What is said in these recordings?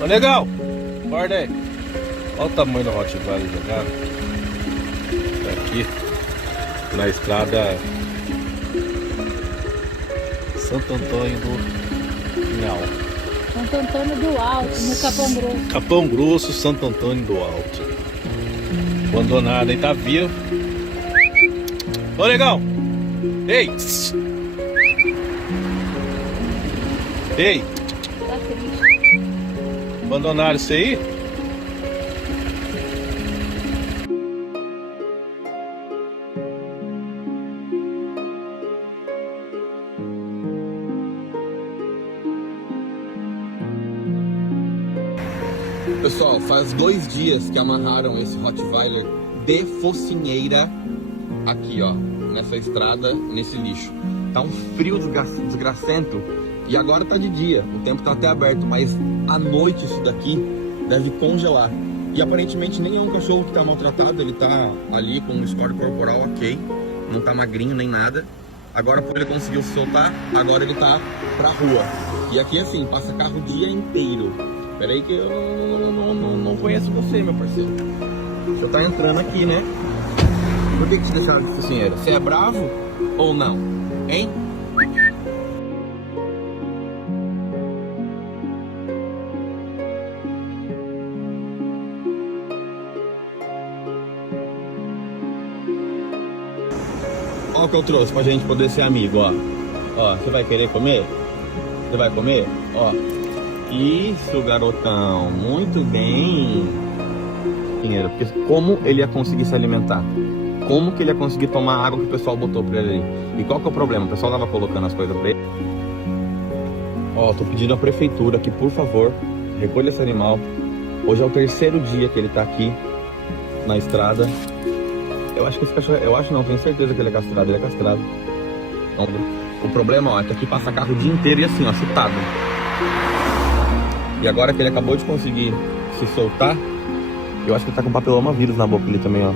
Ô, legal, guarda aí. Olha o tamanho do Rottweiler jogado. Tá aqui na estrada Santo Antônio do Pinhal. Santo Antônio do Alto, no Capão Grosso. Capão Grosso, Santo Antônio do Alto. Abandonado aí, tá vivo. Ô, legal. Ei. Ei. Tá triste. Abandonaram isso aí? Pessoal, faz 2 dias que amarraram esse Rottweiler de focinheira aqui, ó, nessa estrada, nesse lixo. Tá um frio desgracento e agora tá de dia, o tempo tá até aberto, mas à noite isso daqui deve congelar. E aparentemente nem é um cachorro que tá maltratado, ele tá ali com um score corporal ok, não tá magrinho nem nada. Agora por ele conseguiu se soltar, agora ele tá pra rua. E aqui assim, passa carro o dia inteiro. Pera aí que eu não conheço você, meu parceiro. Você tá entrando aqui, né? Por que te deixaram de focinheira? Você é bravo ou não? Hein? Ó o que eu trouxe pra gente poder ser amigo, ó. Ó, você vai querer comer? Você vai comer? Ó. Isso, garotão. Muito bem. Porque como ele ia conseguir se alimentar? Como que ele ia conseguir tomar a água que o pessoal botou pra ele ali? E qual que é o problema? O pessoal tava colocando as coisas pra ele. Ó, tô pedindo à prefeitura que, por favor, recolha esse animal. Hoje é o 3º dia que ele tá aqui na estrada. Eu acho que esse cachorro... Eu acho não, tenho certeza que ele é castrado. Ele é castrado. Então, o problema, ó, é que aqui passa carro o dia inteiro e assim, ó, chutado. E agora que ele acabou de conseguir se soltar, eu acho que ele tá com papilomavírus na boca ali também, ó.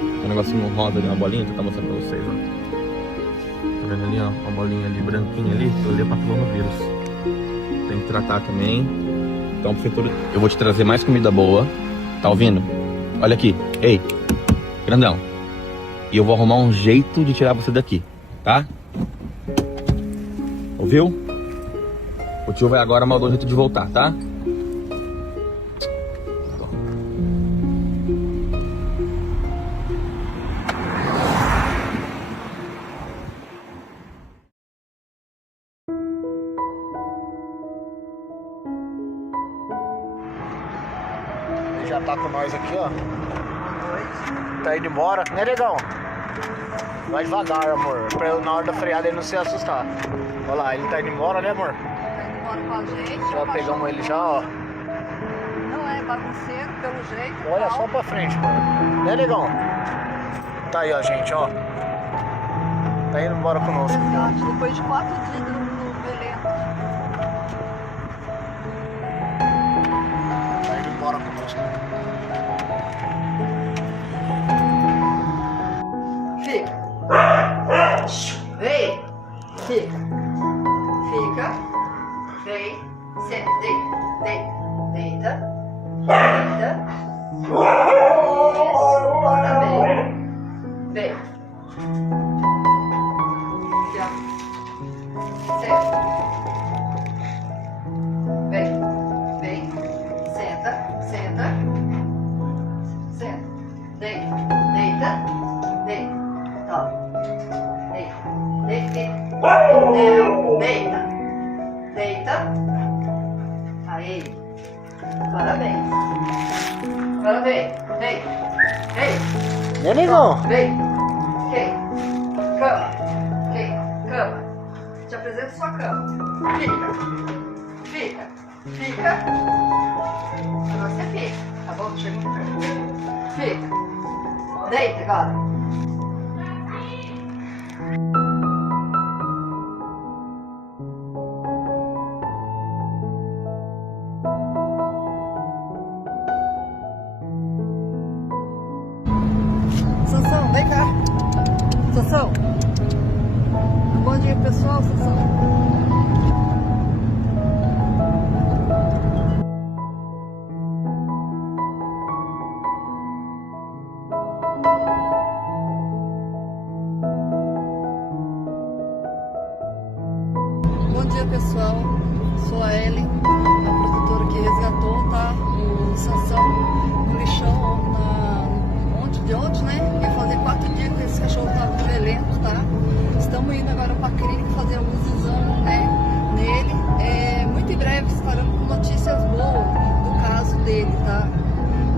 Tem um negocinho rosa ali, uma bolinha que eu tô mostrando pra vocês, ó. Tá vendo ali, ó? Uma bolinha ali, branquinha ali, aquilo ali é papilomavírus. Tem que tratar também. Então, prefeitura, eu vou te trazer mais comida boa. Tá ouvindo? Olha aqui. Ei, grandão. E eu vou arrumar um jeito de tirar você daqui, tá? Ouviu? O tio vai agora mandar um jeito de voltar, tá? Ele já tá com nós aqui, ó. Tá indo embora, né, negão? Vai devagar, amor. Pra eu, na hora da freada ele não se assustar. Olha lá, ele tá indo embora, né, amor? Com a gente, Já pegamos ele já, ó. não é bagunceiro pelo jeito. Olha tal. só pra frente, mano. Né, negão? Tá aí, ó, gente, ó. Tá indo embora conosco. Exato, depois de 4 dias no Belém. Tá indo embora conosco. Fica. Vem. Fica. Fica. Vem. Senta. Deita. Deita. Deita. Isso. Agora vem. Vem. Aqui, ó. Senta. Vem. Vem. Senta. Senta. Senta. Deita. Deita. Deita. Ó. Deita. Deita. Deita. Deita. Aí. Parabéns. Agora vem. Vem. Vem. Né, negão? Vem. Quem? Cama. Quem? Cama. Te apresento sua cama. Fica. Fica. Fica. Agora você fica. Tá bom? Chega muito perto. Fica. Deita agora. Sansão, vem cá. Sansão. Bom dia, pessoal, Sansão. Bom dia, pessoal. Sou a Ellen, a produtora que resgatou, tá? O Sansão no lixão ontem, né? Ia fazer 4 dias que esse cachorro tava violento, tá? Estamos indo agora pra clínica fazer alguns exames, né? Nele. Muito em breve estaremos com notícias boas do caso dele, tá?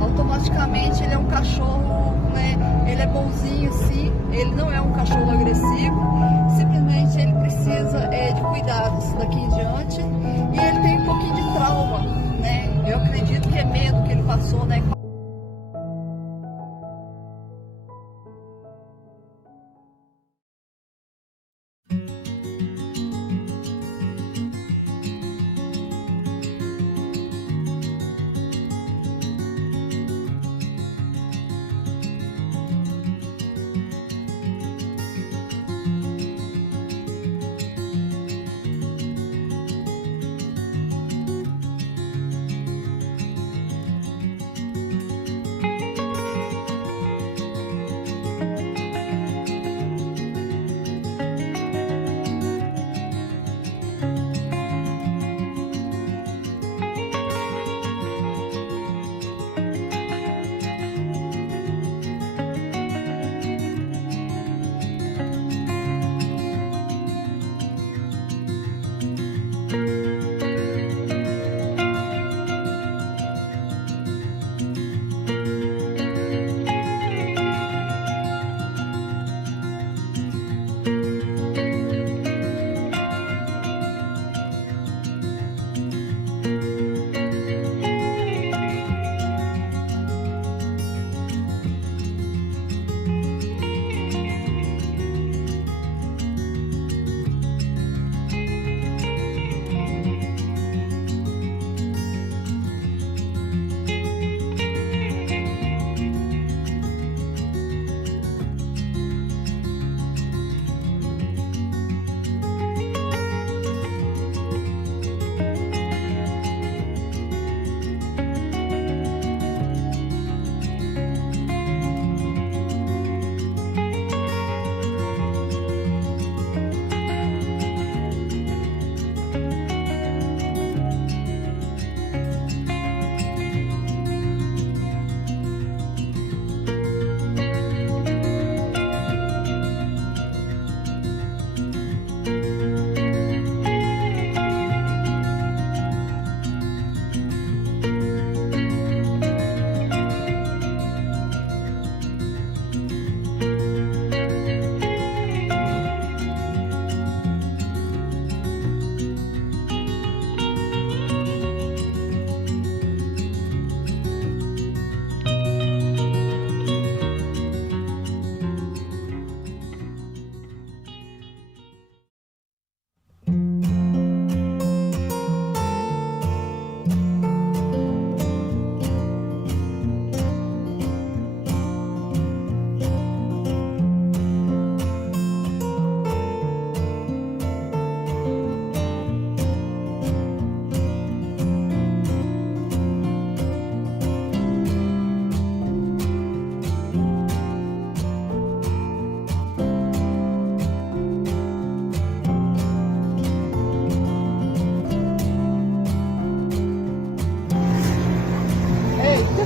Automaticamente ele é um cachorro, né? Ele é bonzinho, sim. Ele não é um cachorro agressivo. Simplesmente ele precisa de cuidados daqui em diante. E ele tem um pouquinho de trauma, né? Eu acredito que é medo que ele passou, né?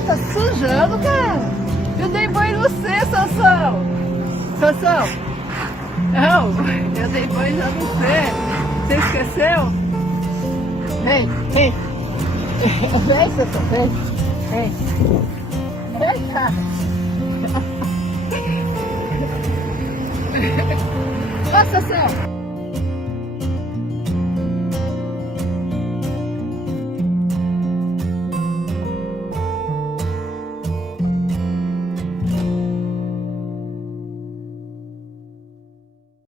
Tá sujando, cara. Eu dei banho em você, Sansão. Sansão. Não, eu dei banho já no pé. Você esqueceu? Vem, vem. Vem, Sansão, vem. Vem. Vem, cara. Ó, Sansão.